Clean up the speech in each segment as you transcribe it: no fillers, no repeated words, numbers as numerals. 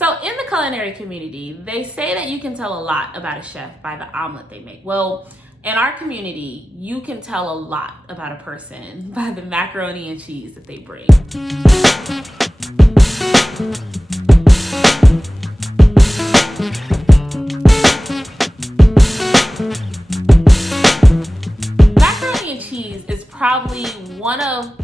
So in the culinary community, they say that you can tell a lot about a chef by the omelet they make. Well, in our community, you can tell a lot about a person by the macaroni and cheese that they bring. Macaroni and cheese is probably one of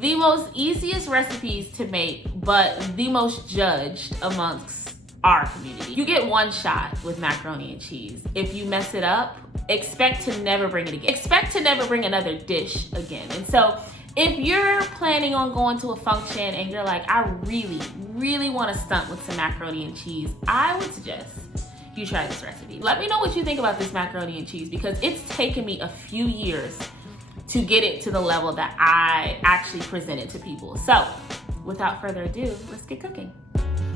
the most easiest recipes to make, but the most judged amongst our community. You get one shot with macaroni and cheese. If you mess it up, expect to never bring it again. Expect to never bring another dish again. And so if you're planning on going to a function and you're like, I really want to stunt with some macaroni and cheese, I would suggest you try this recipe. Let me know what you think about this macaroni and cheese, because it's taken me a few years to get it to the level that I actually present it to people. So without further ado, let's get cooking.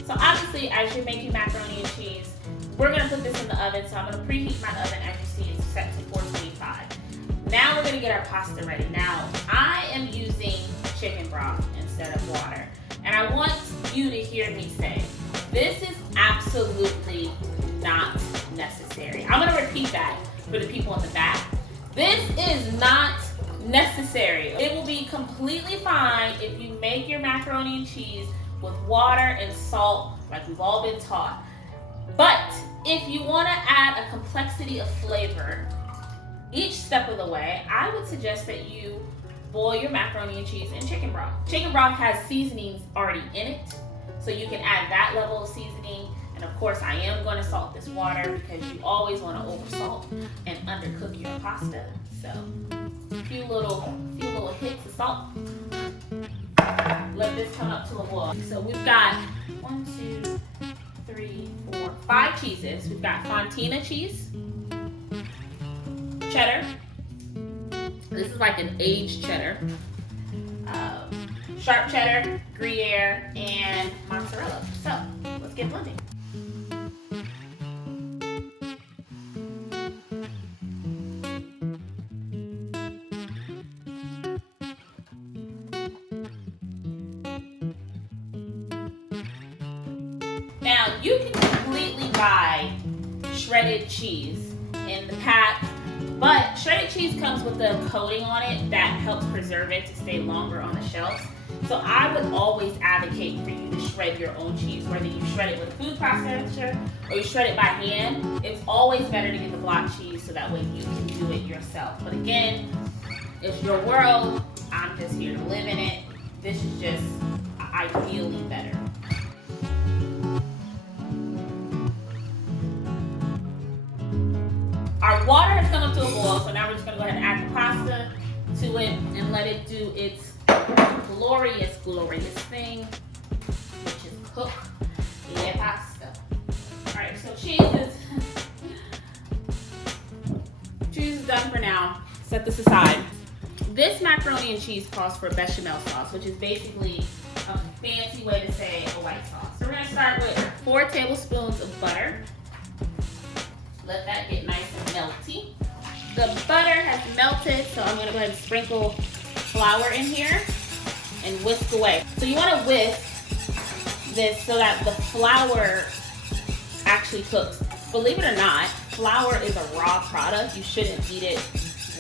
So obviously, as you're making macaroni and cheese, we're gonna put this in the oven. So I'm gonna preheat my oven. As you see, it's set to 425. Now we're gonna get our pasta ready. Now, I am using chicken broth instead of water. And I want you to hear me say, this is absolutely not necessary. I'm gonna repeat that for the people in the back. This is not necessary. It will be completely fine if you make your macaroni and cheese with water and salt, like we've all been taught. But if you want to add a complexity of flavor each step of the way, I would suggest that you boil your macaroni and cheese in chicken broth. Chicken broth has seasonings already in it, so you can add that level of seasoning. And of course, I am going to salt this water because you always want to over salt and undercook your pasta. So a few little hits of salt. Let this come up to a boil. So we've got 1, 2, 3, 4, 5 cheeses. We've got Fontina cheese, cheddar. This is like an aged cheddar. Sharp cheddar, Gruyere, and mozzarella. So let's get blending. Now, you can completely buy shredded cheese in the pack, but shredded cheese comes with a coating on it that helps preserve it to stay longer on the shelves. So I would always advocate for you to shred your own cheese, whether you shred it with a food processor or you shred it by hand. It's always better to get the block cheese so that way you can do it yourself. But again, it's your world. I'm just here to live in it. This is just ideally better. Our water has come up to a boil, so now we're just going to go ahead and add the pasta to it and let it do its glorious thing, which is cook the pasta. Alright, so cheese is done for now. Set this aside. This macaroni and cheese calls for bechamel sauce, which is basically a fancy way to say a white sauce. So we're going to start with 4 tablespoons of butter. Let that get nice and melty. The butter has melted, so I'm gonna go ahead and sprinkle flour in here and whisk away. So you wanna whisk this so that the flour actually cooks. Believe it or not, flour is a raw product. You shouldn't eat it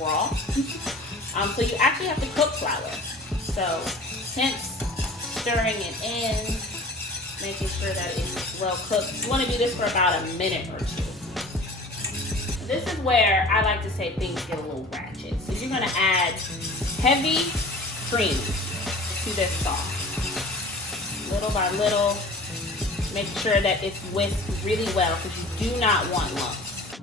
raw. So you actually have to cook flour. So hence stirring it in, making sure that it's well cooked. You wanna do this for about a minute or 2. This is where I like to say things get a little ratchet. So you're gonna add heavy cream to this sauce. Little by little, make sure that it's whisked really well because you do not want lumps.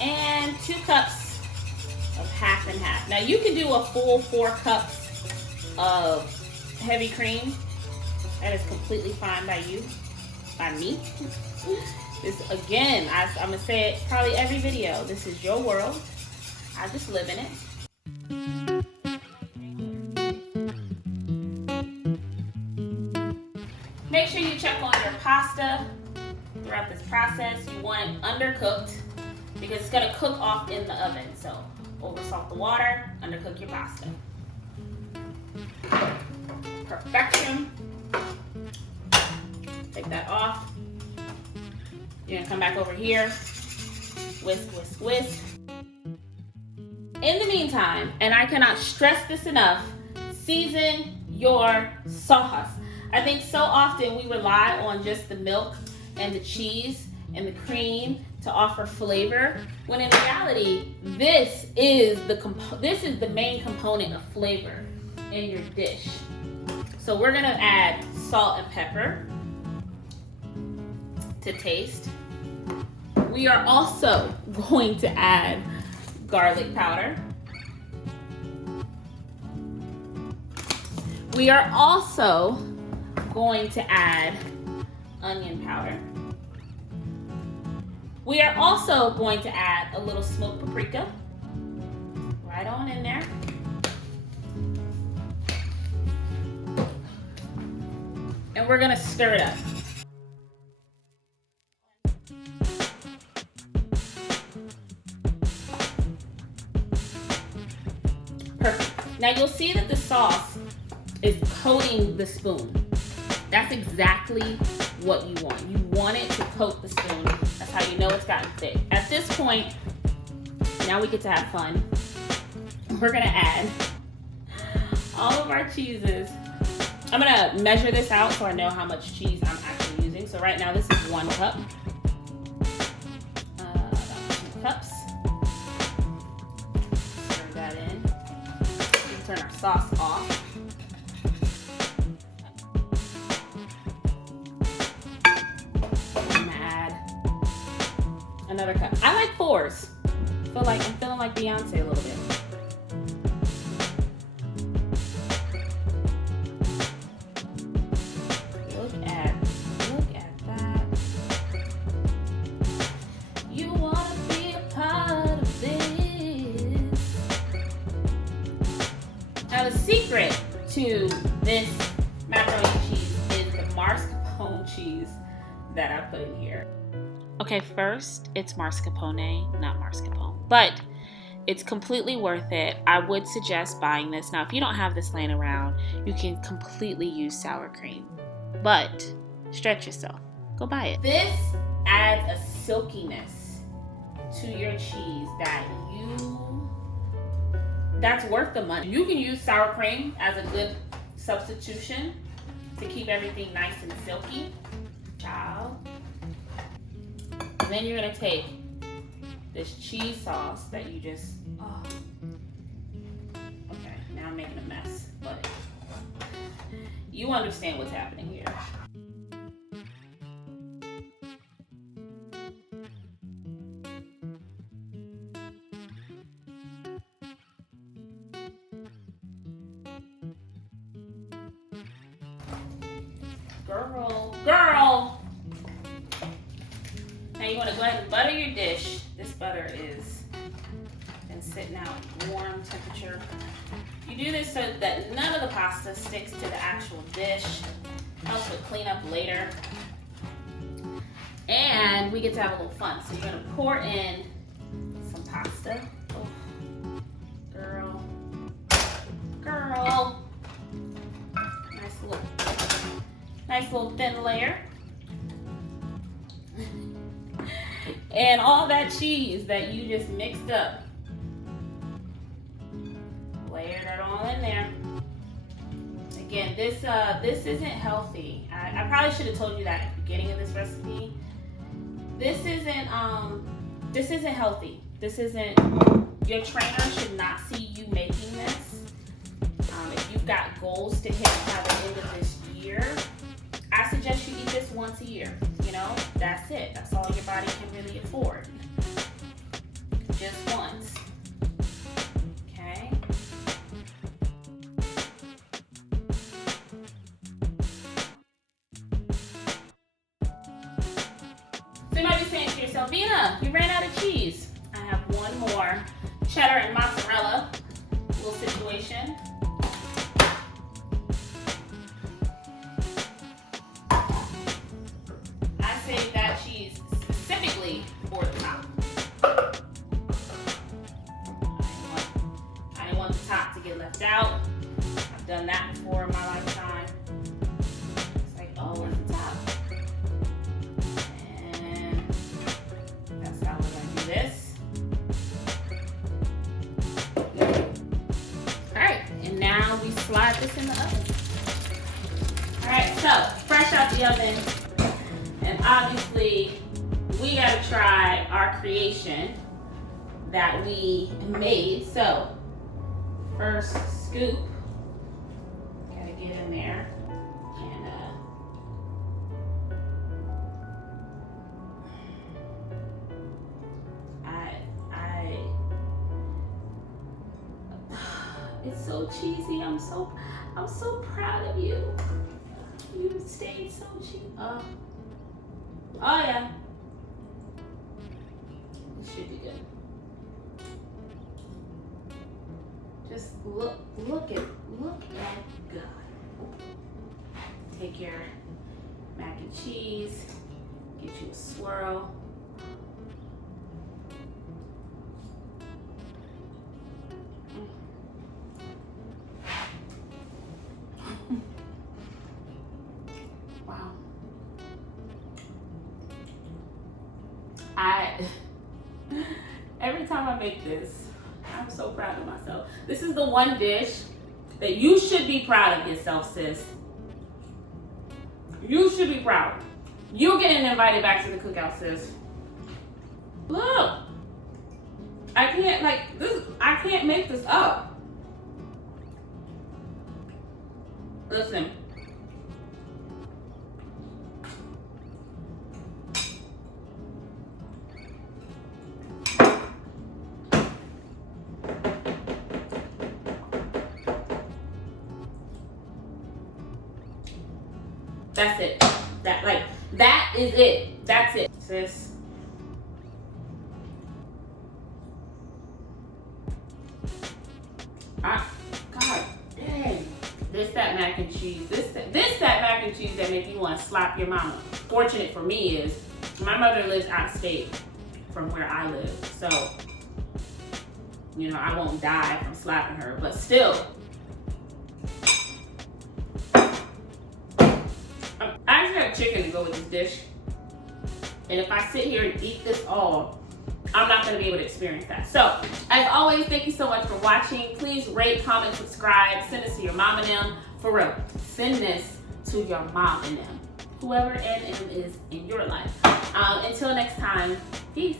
And 2 cups of half and half. Now you can do a full 4 cups of heavy cream. That is completely fine by me. This again, I'm gonna say it probably every video. This is your world. I just live in it. Make sure you check on your pasta throughout this process. You want it undercooked because it's gonna cook off in the oven. So over salt the water, undercook your pasta. Perfection. Take that off. You're gonna come back over here. Whisk, whisk, whisk. In the meantime, and I cannot stress this enough, season your sauce. I think so often we rely on just the milk and the cheese and the cream to offer flavor, when in reality, this is the main component of flavor in your dish. So we're gonna add salt and pepper to taste. We are also going to add garlic powder. We are also going to add onion powder. We are also going to add a little smoked paprika right on in there. And we're gonna stir it up. Perfect. Now you'll see that the sauce is coating the spoon. That's exactly what you want. You want it to coat the spoon. That's how you know it's gotten thick. At this point, now we get to have fun. We're gonna add all of our cheeses. I'm gonna measure this out so I know how much cheese I'm actually using. So right now this is 1 cup. About 2 cups. Stir that in. We can turn our sauce off. Another cup. I like 4s. I'm feeling like Beyonce a little bit. Look at that. You wanna be a part of this. Now the secret to this macaroni cheese is the mascarpone cheese that I put in here. Okay, first, it's mascarpone, not mascarpone, but it's completely worth it. I would suggest buying this. Now, if you don't have this laying around, you can completely use sour cream, but stretch yourself. Go buy it. This adds a silkiness to your cheese that's worth the money. You can use sour cream as a good substitution to keep everything nice and silky. Ciao. And then you're gonna take this cheese sauce that you just, okay, now I'm making a mess, but you understand what's happening here. Girl. Now you want to go ahead and butter your dish. This butter is been sitting out warm temperature. You do this so that none of the pasta sticks to the actual dish. Helps with cleanup later. And we get to have a little fun. So you're going to pour in some pasta. Oh, girl. Nice little thin layer. And all that cheese that you just mixed up, layer that all in there. Again, this isn't healthy. I probably should have told you that at the beginning of this recipe. This isn't healthy. Your trainer should not see you making this. If you've got goals to hit by the end of this year, I suggest you eat this once a year. You know, that's it. That's all your body can really afford. Just once. Okay? So you might be saying to yourself, Vina, you ran out of cheese. I have one more cheddar and mozzarella little situation. I saved that cheese specifically for the top. I didn't want the top to get left out. I've done that before in my lifetime. It's like, oh, where's the top? And that's how we're gonna do this. All right, and now we slide this in the oven. All right, so fresh out the oven, and obviously we gotta try our creation that we made. So first scoop, gotta get in there, and it's so cheesy. I'm so proud of you. You stayed so cheap. Oh yeah. It should be good. Just look at God. Take your mac and cheese, get you a swirl. Wow. Every time I make this, I'm so proud of myself. This is the one dish that you should be proud of yourself, sis. You should be proud. You're getting invited back to the cookout, sis. Look, I can't make this up. Listen. That's it. That is it. That's it, sis. God dang. This that mac and cheese. This that mac and cheese that make you want to slap your mama. Fortunate for me is my mother lives out of state from where I live, so you know I won't die from slapping her. But still, I actually have chicken to go with this dish, and if I sit here and eat this all, I'm not going to be able to experience that. So, as always, thank you so much for watching. Please rate, comment, subscribe. Send this to your mom and them. For real, send this to your mom and them. Whoever and them is in your life. Until next time, peace.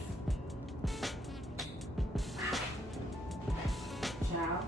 Ciao.